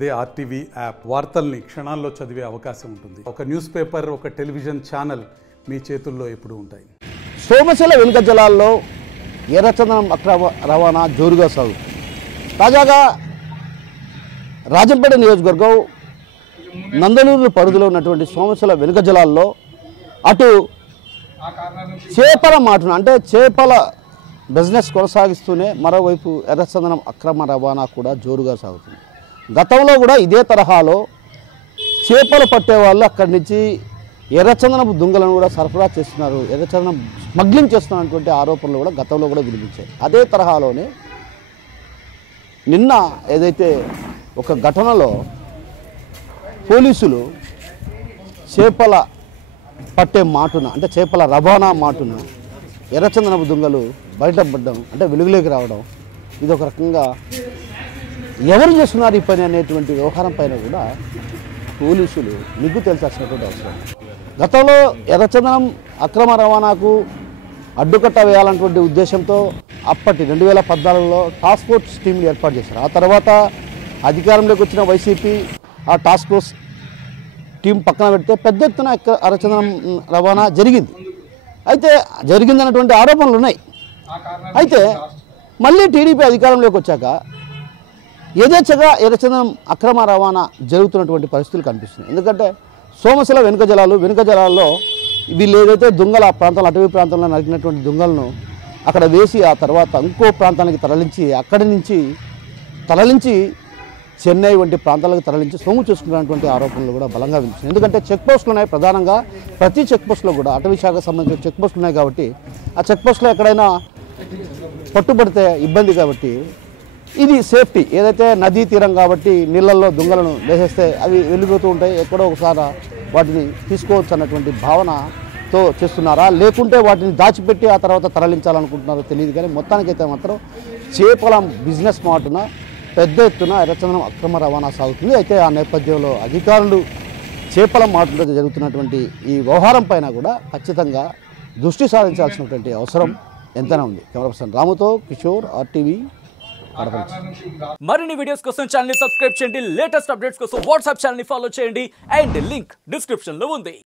అదే RTV app వార్తల్ని క్షణాల్లో చదివే అవకాశం ఉంటుంది. ఒక న్యూస్ పేపర్, ఒక టెలివిజన్ ఛానల్ మీ చేతుల్లో ఎప్పుడూ ఉంటాయి. సోమశిల వెనుక జలాల్లో ఎర్రచందనం అక్రమ రవాణా జోరుగా సాగుతుంది. తాజాగా రాజంపేట నియోజకవర్గం నందలూరు పరిధిలో ఉన్నటువంటి సోమశిల వెనుక జలాల్లో అటు చేపల మాటున అంటే చేపల బిజినెస్ కొనసాగిస్తూనే మరోవైపు ఎర్రచందనం అక్రమ రవాణా కూడా జోరుగా సాగుతుంది. గతంలో కూడా ఇదే తరహాలో చేపలు పట్టే వాళ్ళు అక్కడి నుంచి ఎర్రచందనపు దుంగలను కూడా సరఫరా చేస్తున్నారు, ఎర్రచందనం స్మగ్లింగ్ చేస్తున్నటువంటి ఆరోపణలు కూడా గతంలో కూడా వినిపించాయి. అదే తరహాలోనే నిన్న ఏదైతే ఒక ఘటనలో పోలీసులు చేపల పట్టే మాటున అంటే చేపల రవాణా మాటున ఎర్రచందనపు దుంగలు బయటపడడం అంటే వెలుగులోకి రావడం, ఇది ఒక రకంగా ఎవరు చేస్తున్నారు ఈ పని అనేటువంటి వ్యవహారం పైన కూడా పోలీసులు నిగ్గు తేల్చాల్సినటువంటి అవసరం. గతంలో ఎర్రచందనం అక్రమ రవాణాకు అడ్డుకట్ట వేయాలన్నటువంటి ఉద్దేశంతో అప్పటి 2014లో టాస్క్ ఫోర్స్ టీంని ఏర్పాటు చేశారు. ఆ తర్వాత అధికారంలోకి వచ్చిన వైసీపీ ఆ టాస్క్ ఫోర్స్ టీం పక్కన పెడితే పెద్ద ఎత్తున ఎర్రచందనం రవాణా జరిగింది. అయితే జరిగిందన్నటువంటి ఆరోపణలు ఉన్నాయి. అయితే మళ్ళీ టీడీపీ అధికారంలోకి వచ్చాక యథేచ్ఛగా ఎర్రచందనం అక్రమ రవాణా జరుగుతున్నటువంటి పరిస్థితులు కనిపిస్తున్నాయి. ఎందుకంటే సోమశిల వెనుక జలాల్లో వీళ్ళు ఏదైతే దుంగల ప్రాంతాలు అటవీ ప్రాంతంలో నరికినటువంటి దుంగలను అక్కడ వేసి ఆ తర్వాత ఇంకో ప్రాంతానికి తరలించి అక్కడి నుంచి చెన్నై వంటి ప్రాంతాలకు తరలించి సొమ్ము చేసుకున్నటువంటి ఆరోపణలు కూడా బలంగా వినిపిస్తున్నాయి. ఎందుకంటే చెక్ పోస్టులు ఉన్నాయి, ప్రధానంగా ప్రతి చెక్ పోస్టులో కూడా అటవీ శాఖకు సంబంధించిన చెక్ పోస్టులు ఉన్నాయి. కాబట్టి ఆ చెక్ పోస్టులో ఎక్కడైనా పట్టుబడితే ఇబ్బంది. కాబట్టి ఇది సేఫ్టీ, ఏదైతే నదీ తీరం కాబట్టి నీళ్ళల్లో దుంగలను వేసేస్తే అవి వెళ్ళిపోతూ ఉంటాయి, ఎక్కడో ఒకసారి వాటిని తీసుకోవచ్చు అన్నటువంటి భావనతో చేస్తున్నారా, లేకుంటే వాటిని దాచిపెట్టి ఆ తర్వాత తరలించాలనుకుంటున్నారో తెలియదు. కానీ మొత్తానికైతే మాత్రం చేపల బిజినెస్ మాటున పెద్ద ఎత్తున ఎర్రచందనం అక్రమ రవాణా సాగుతుంది. అయితే ఆ నేపథ్యంలో అధికారులు చేపల మాటున జరుగుతున్నటువంటి ఈ వ్యవహారం పైన కూడా ఖచ్చితంగా దృష్టి సారించాల్సినటువంటి అవసరం ఎంతైనా ఉంది. కెమెరా పర్సన్ రాముతో కిషోర్, ఆర్టీవీ. మరిన్ని వీడియోస్ కోసం ఛానల్ ని సబ్స్క్రైబ్ చేయండి, లేటెస్ట్ అప్డేట్స్ కోసం వాట్సాప్ ఛానల్ ని ఫాలో చేయండి అండ్ లింక్ డిస్క్రిప్షన్ లో ఉంది.